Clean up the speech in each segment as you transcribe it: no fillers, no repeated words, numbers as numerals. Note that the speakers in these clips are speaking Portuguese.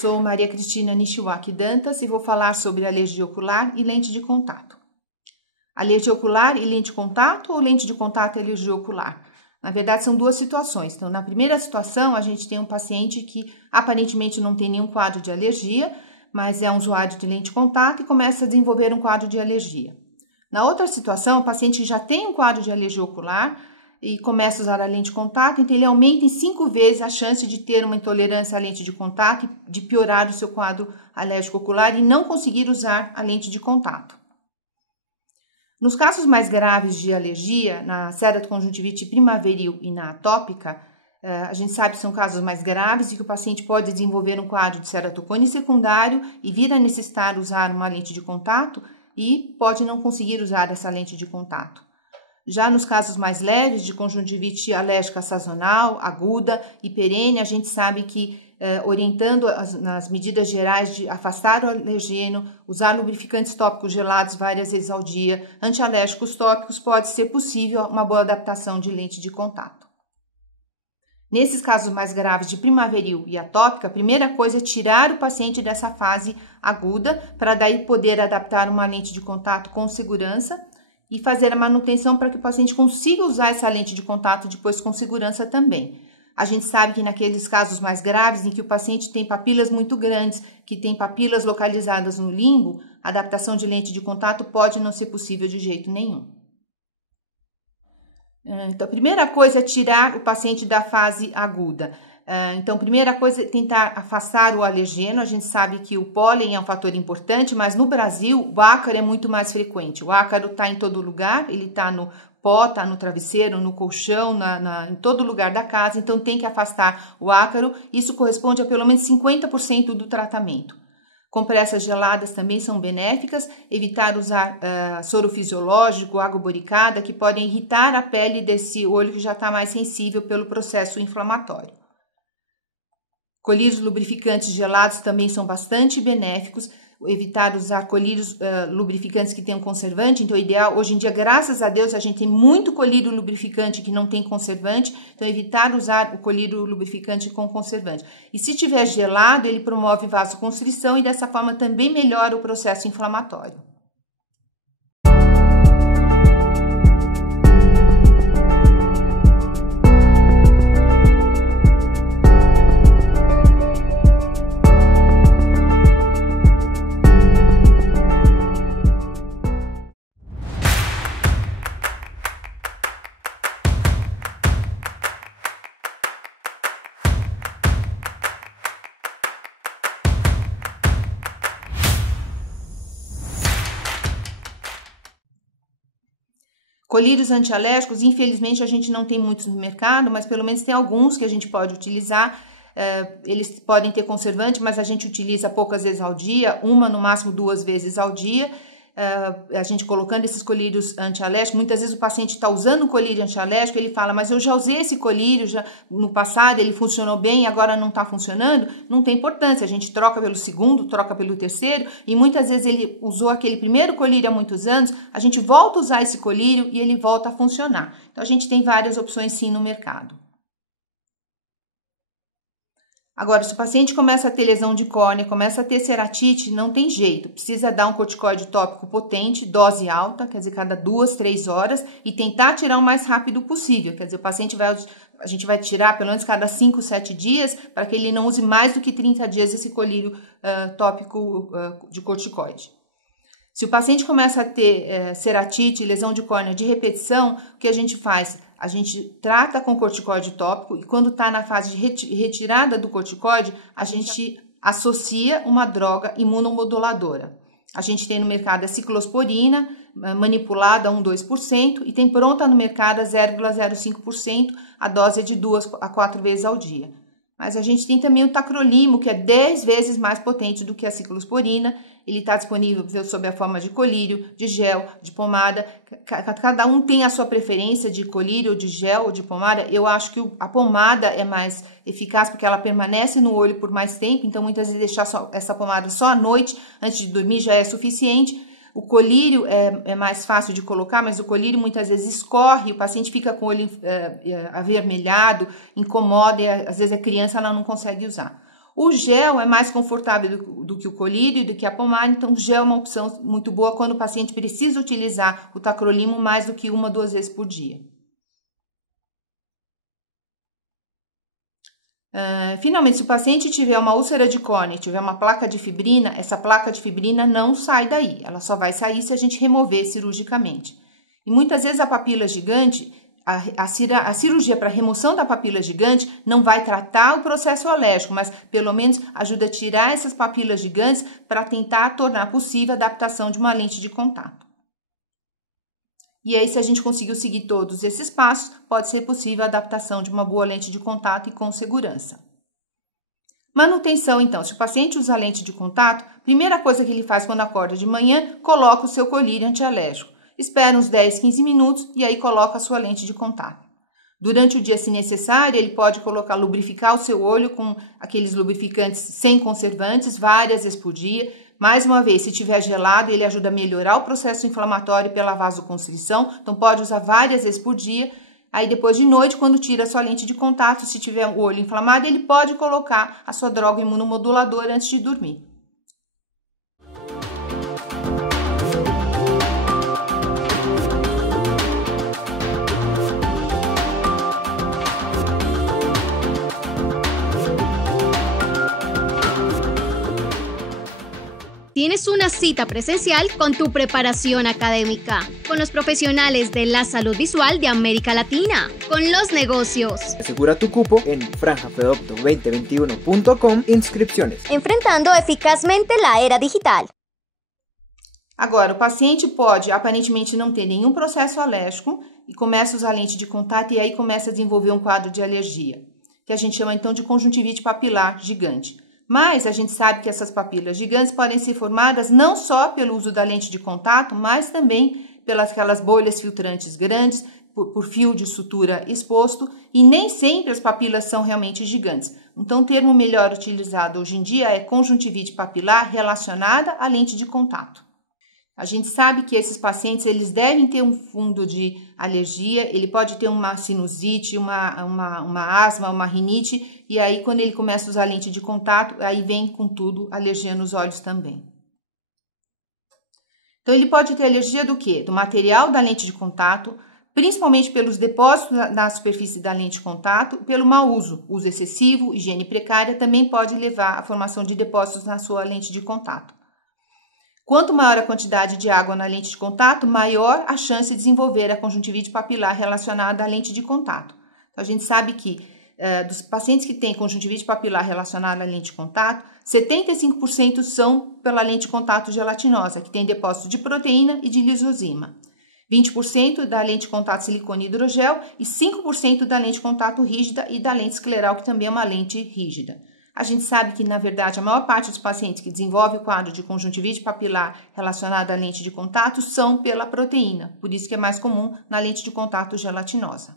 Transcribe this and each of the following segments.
sou Maria Cristina Nishiwaki Dantas e vou falar sobre alergia ocular e lente de contato. Alergia ocular e lente de contato ou lente de contato e alergia ocular? Na verdade, são duas situações. Então, na primeira situação, a gente tem um paciente que aparentemente não tem nenhum quadro de alergia, mas é um usuário de lente de contato e começa a desenvolver um quadro de alergia. Na outra situação, o paciente já tem um quadro de alergia ocular e começa a usar a lente de contato, então ele aumenta em 5 vezes a chance de ter uma intolerância à lente de contato e de piorar o seu quadro alérgico ocular e não conseguir usar a lente de contato. Nos casos mais graves de alergia, na ceratoconjuntivite primaveril e na atópica, a gente sabe que são casos mais graves e que o paciente pode desenvolver um quadro de ceratocone secundário e vir a necessitar usar uma lente de contato e pode não conseguir usar essa lente de contato. Já nos casos mais leves de conjuntivite alérgica sazonal, aguda e perene, a gente sabe que orientando nas medidas gerais de afastar o alergeno, usar lubrificantes tópicos gelados várias vezes ao dia, antialérgicos tópicos, pode ser possível uma boa adaptação de lente de contato. Nesses casos mais graves de primaveril e atópica, a primeira coisa é tirar o paciente dessa fase aguda, para daí poder adaptar uma lente de contato com segurança e fazer a manutenção para que o paciente consiga usar essa lente de contato depois com segurança também. A gente sabe que naqueles casos mais graves, em que o paciente tem papilas muito grandes, que tem papilas localizadas no limbo, a adaptação de lente de contato pode não ser possível de jeito nenhum. Então, a primeira coisa é tirar o paciente da fase aguda. Então, a primeira coisa é tentar afastar o alergeno. A gente sabe que o pólen é um fator importante, mas no Brasil o ácaro é muito mais frequente. O ácaro está em todo lugar, ele está no pó, está no travesseiro, no colchão, em todo lugar da casa, então tem que afastar o ácaro. Isso corresponde a pelo menos 50% do tratamento. Compressas geladas também são benéficas, evitar usar soro fisiológico, água boricada, que podem irritar a pele desse olho que já está mais sensível pelo processo inflamatório. Colírios lubrificantes gelados também são bastante benéficos, evitar usar colírios lubrificantes que tenham conservante. Então, o ideal, hoje em dia, graças a Deus, a gente tem muito colírio lubrificante que não tem conservante, então evitar usar o colírio lubrificante com conservante. E se tiver gelado, ele promove vasoconstrição e dessa forma também melhora o processo inflamatório. Colírios antialérgicos, infelizmente a gente não tem muitos no mercado, mas pelo menos tem alguns que a gente pode utilizar. Eles podem ter conservante, mas a gente utiliza poucas vezes ao dia, uma no máximo 2 vezes ao dia. A gente colocando esses colírios antialérgicos, muitas vezes o paciente está usando o colírio antialérgico, ele fala, mas eu já usei esse colírio já no passado, ele funcionou bem, agora não está funcionando. Não tem importância, a gente troca pelo segundo, troca pelo terceiro, e muitas vezes ele usou aquele primeiro colírio há muitos anos, a gente volta a usar esse colírio e ele volta a funcionar. Então a gente tem várias opções sim no mercado. Agora, se o paciente começa a ter lesão de córnea, começa a ter ceratite, não tem jeito. Precisa dar um corticoide tópico potente, dose alta, quer dizer, cada 2, 3 horas, e tentar tirar o mais rápido possível. Quer dizer, a gente vai tirar pelo menos cada 5, 7 dias, para que ele não use mais do que 30 dias esse colírio tópico de corticoide. Se o paciente começa a ter ceratite, lesão de córnea de repetição, o que a gente faz? A gente trata com corticoide tópico e quando está na fase de retirada do corticoide, a gente associa uma droga imunomoduladora. A gente tem no mercado a ciclosporina, manipulada a 1-2%, e tem pronta no mercado a 0,05%, a dose é de 2 a 4 vezes ao dia. Mas a gente tem também o tacrolimo, que é 10 vezes mais potente do que a ciclosporina. Ele está disponível sob a forma de colírio, de gel, de pomada. Cada um tem a sua preferência de colírio, de gel ou de pomada. Eu acho que a pomada é mais eficaz porque ela permanece no olho por mais tempo. Então, muitas vezes deixar essa pomada só à noite, antes de dormir, já é suficiente. O colírio é mais fácil de colocar, mas o colírio muitas vezes escorre, o paciente fica com o olho avermelhado, incomoda e às vezes a criança ela não consegue usar. O gel é mais confortável do que o colírio e do que a pomada, então o gel é uma opção muito boa quando o paciente precisa utilizar o tacrolimo mais do que 1 ou 2 vezes por dia. Finalmente, se o paciente tiver uma úlcera de córnea, tiver uma placa de fibrina, essa placa de fibrina não sai daí, ela só vai sair se a gente remover cirurgicamente. E muitas vezes a papila gigante, a cirurgia para remoção da papila gigante não vai tratar o processo alérgico, mas pelo menos ajuda a tirar essas papilas gigantes para tentar tornar possível a adaptação de uma lente de contato. E aí, se a gente conseguiu seguir todos esses passos, pode ser possível a adaptação de uma boa lente de contato e com segurança. Manutenção, então. Se o paciente usa lente de contato, primeira coisa que ele faz quando acorda de manhã, coloca o seu colírio antialérgico. Espera uns 10, 15 minutos e aí coloca a sua lente de contato. Durante o dia, se necessário, ele pode lubrificar o seu olho com aqueles lubrificantes sem conservantes, várias vezes por dia. Mais uma vez, se tiver gelado, ele ajuda a melhorar o processo inflamatório pela vasoconstrição, então pode usar várias vezes por dia. Aí depois de noite, quando tira a sua lente de contato, se tiver o olho inflamado, ele pode colocar a sua droga imunomoduladora antes de dormir. Tienes una cita presencial con tu preparación académica, con los profesionales de la salud visual de América Latina, con los negocios. Asegura tu cupo en franjafedopto2021.com inscripciones. Enfrentando eficazmente la era digital. Agora, o paciente pode aparentemente não ter nenhum processo alérgico e começa a usar lente de contato e aí começa a desenvolver um quadro de alergia, que a gente chama então de conjuntivite papilar gigante. Mas a gente sabe que essas papilas gigantes podem ser formadas não só pelo uso da lente de contato, mas também pelas aquelas bolhas filtrantes grandes, por fio de sutura exposto, e nem sempre as papilas são realmente gigantes. Então, o termo melhor utilizado hoje em dia é conjuntivite papilar relacionada à lente de contato. A gente sabe que esses pacientes eles devem ter um fundo de alergia, ele pode ter uma sinusite, uma asma, uma rinite, e aí quando ele começa a usar lente de contato, aí vem com tudo alergia nos olhos também. Então ele pode ter alergia do quê? Do material da lente de contato, principalmente pelos depósitos na superfície da lente de contato, pelo mau uso. Uso excessivo, higiene precária também pode levar à formação de depósitos na sua lente de contato. Quanto maior a quantidade de água na lente de contato, maior a chance de desenvolver a conjuntivite papilar relacionada à lente de contato. Então, a gente sabe que dos pacientes que têm conjuntivite papilar relacionada à lente de contato, 75% são pela lente de contato gelatinosa, que tem depósito de proteína e de lisozima. 20% da lente de contato silicone hidrogel e 5% da lente de contato rígida e da lente escleral, que também é uma lente rígida. A gente sabe que, na verdade, a maior parte dos pacientes que desenvolve o quadro de conjuntivite papilar relacionado à lente de contato são pela proteína, por isso que é mais comum na lente de contato gelatinosa.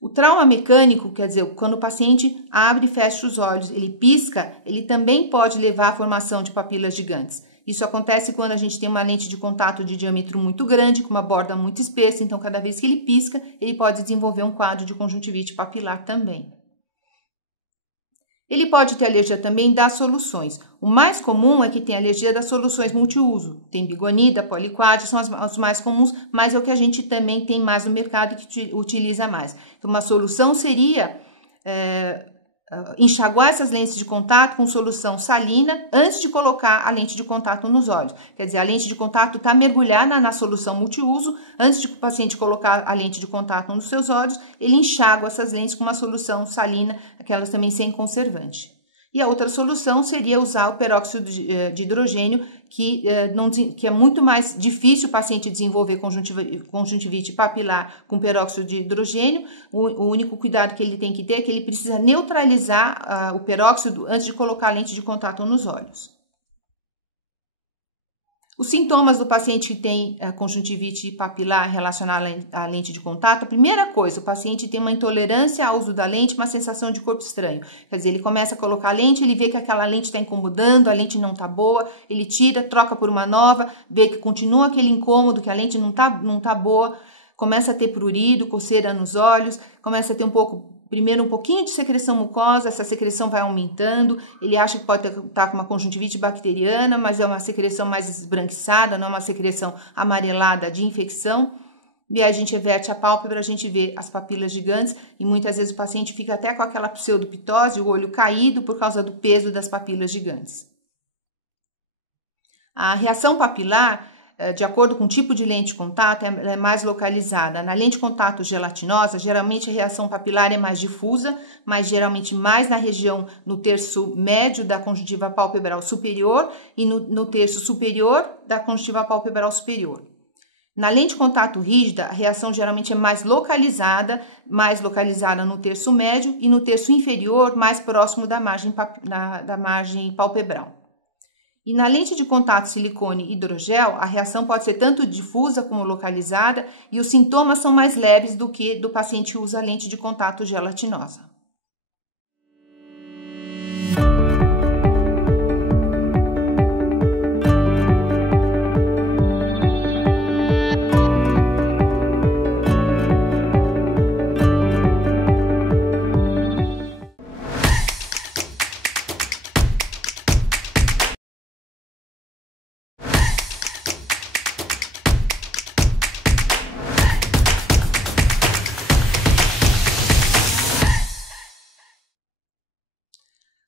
O trauma mecânico, quer dizer, quando o paciente abre e fecha os olhos, ele pisca, ele também pode levar à formação de papilas gigantes. Isso acontece quando a gente tem uma lente de contato de diâmetro muito grande, com uma borda muito espessa, então cada vez que ele pisca, ele pode desenvolver um quadro de conjuntivite papilar também. Ele pode ter alergia também das soluções. O mais comum é que tem alergia das soluções multiuso. Tem bigonida, poliquad, são os mais comuns, mas é o que a gente também tem mais no mercado e que utiliza mais. Então, uma solução seria enxaguar essas lentes de contato com solução salina antes de colocar a lente de contato nos olhos. Quer dizer, a lente de contato está mergulhada na solução multiuso. Antes de o paciente colocar a lente de contato nos seus olhos, ele enxágua essas lentes com uma solução salina, aquelas também sem conservante. E a outra solução seria usar o peróxido de hidrogênio, que é muito mais difícil o paciente desenvolver conjuntivite papilar com peróxido de hidrogênio. O único cuidado que ele tem que ter é que ele precisa neutralizar o peróxido antes de colocar a lente de contato nos olhos. Os sintomas do paciente que tem conjuntivite papilar relacionada à lente de contato, a primeira coisa, o paciente tem uma intolerância ao uso da lente, uma sensação de corpo estranho. Quer dizer, ele começa a colocar a lente, ele vê que aquela lente está incomodando, a lente não está boa, ele tira, troca por uma nova, vê que continua aquele incômodo, que a lente não tá boa, começa a ter prurido, coceira nos olhos, começa a ter um pouco primeiro um pouquinho de secreção mucosa, essa secreção vai aumentando, ele acha que pode estar com uma conjuntivite bacteriana, mas é uma secreção mais esbranquiçada, não é uma secreção amarelada de infecção. E aí a gente reverte a pálpebra, a gente vê as papilas gigantes e muitas vezes o paciente fica até com aquela pseudopitose, o olho caído por causa do peso das papilas gigantes. A reação papilar, de acordo com o tipo de lente de contato, é mais localizada. Na lente de contato gelatinosa, geralmente a reação papilar é mais difusa, mas geralmente mais na região, no terço médio da conjuntiva palpebral superior e no terço superior da conjuntiva palpebral superior. Na lente de contato rígida, a reação geralmente é mais localizada no terço médio e no terço inferior, mais próximo da margem palpebral. E na lente de contato silicone hidrogel, a reação pode ser tanto difusa como localizada e os sintomas são mais leves do que do paciente que usa lente de contato gelatinosa.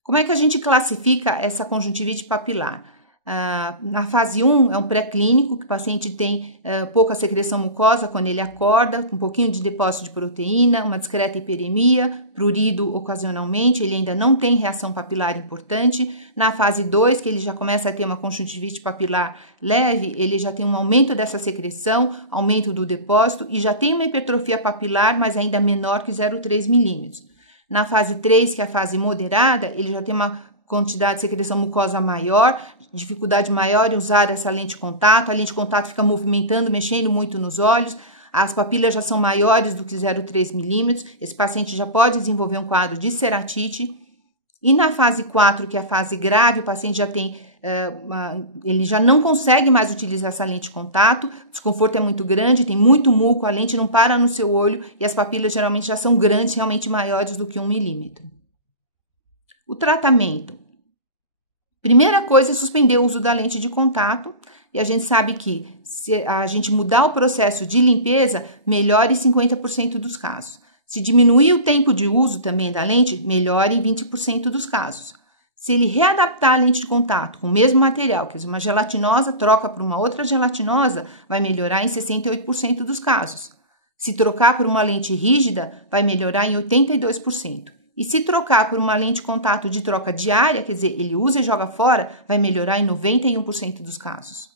Como é que a gente classifica essa conjuntivite papilar? Na fase 1 é um pré-clínico, que o paciente tem pouca secreção mucosa quando ele acorda, um pouquinho de depósito de proteína, uma discreta hiperemia, prurido ocasionalmente, ele ainda não tem reação papilar importante. Na fase 2, que ele já começa a ter uma conjuntivite papilar leve, ele já tem um aumento dessa secreção, aumento do depósito e já tem uma hipertrofia papilar, mas ainda menor que 0,3 milímetros. Na fase 3, que é a fase moderada, ele já tem uma quantidade de secreção mucosa maior, dificuldade maior em usar essa lente de contato, a lente de contato fica movimentando, mexendo muito nos olhos, as papilas já são maiores do que 0,3 milímetros, esse paciente já pode desenvolver um quadro de ceratite. E na fase 4, que é a fase grave, o paciente já tem ele já não consegue mais utilizar essa lente de contato, o desconforto é muito grande, tem muito muco, a lente não para no seu olho e as papilas geralmente já são grandes, realmente maiores do que 1 milímetro. O tratamento. Primeira coisa é suspender o uso da lente de contato e a gente sabe que se a gente mudar o processo de limpeza, melhora em 50% dos casos. Se diminuir o tempo de uso também da lente, melhora em 20% dos casos. Se ele readaptar a lente de contato com o mesmo material, quer dizer, uma gelatinosa, troca por uma outra gelatinosa, vai melhorar em 68% dos casos. Se trocar por uma lente rígida, vai melhorar em 82%. E se trocar por uma lente de contato de troca diária, quer dizer, ele usa e joga fora, vai melhorar em 91% dos casos.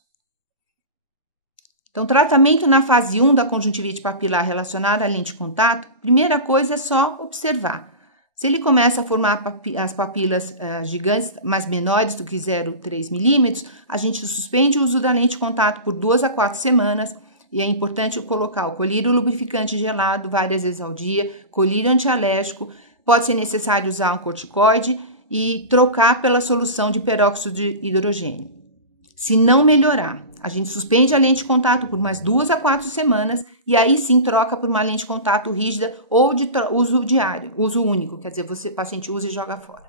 Então, tratamento na fase 1 da conjuntivite papilar relacionada à lente de contato, primeira coisa é só observar. Se ele começa a formar as papilas gigantes, mais menores do que 0,3 milímetros, a gente suspende o uso da lente de contato por 2 a 4 semanas e é importante colocar o colírio lubrificante gelado várias vezes ao dia, colírio antialérgico, pode ser necessário usar um corticoide e trocar pela solução de peróxido de hidrogênio. Se não melhorar, a gente suspende a lente de contato por mais 2 a 4 semanas e aí sim troca por uma lente de contato rígida ou de uso diário, uso único, quer dizer, o paciente usa e joga fora.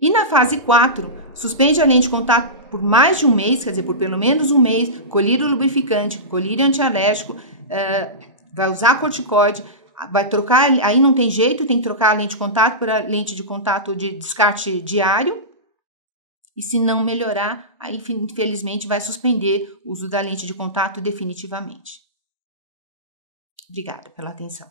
E na fase 4, suspende a lente de contato por mais de um mês, quer dizer, por pelo menos um mês, colírio lubrificante, colírio antialérgico, vai usar corticoide, vai trocar, aí não tem jeito, tem que trocar a lente de contato por a lente de contato de descarte diário. E se não melhorar, aí infelizmente vai suspender o uso da lente de contato definitivamente. Obrigada pela atenção.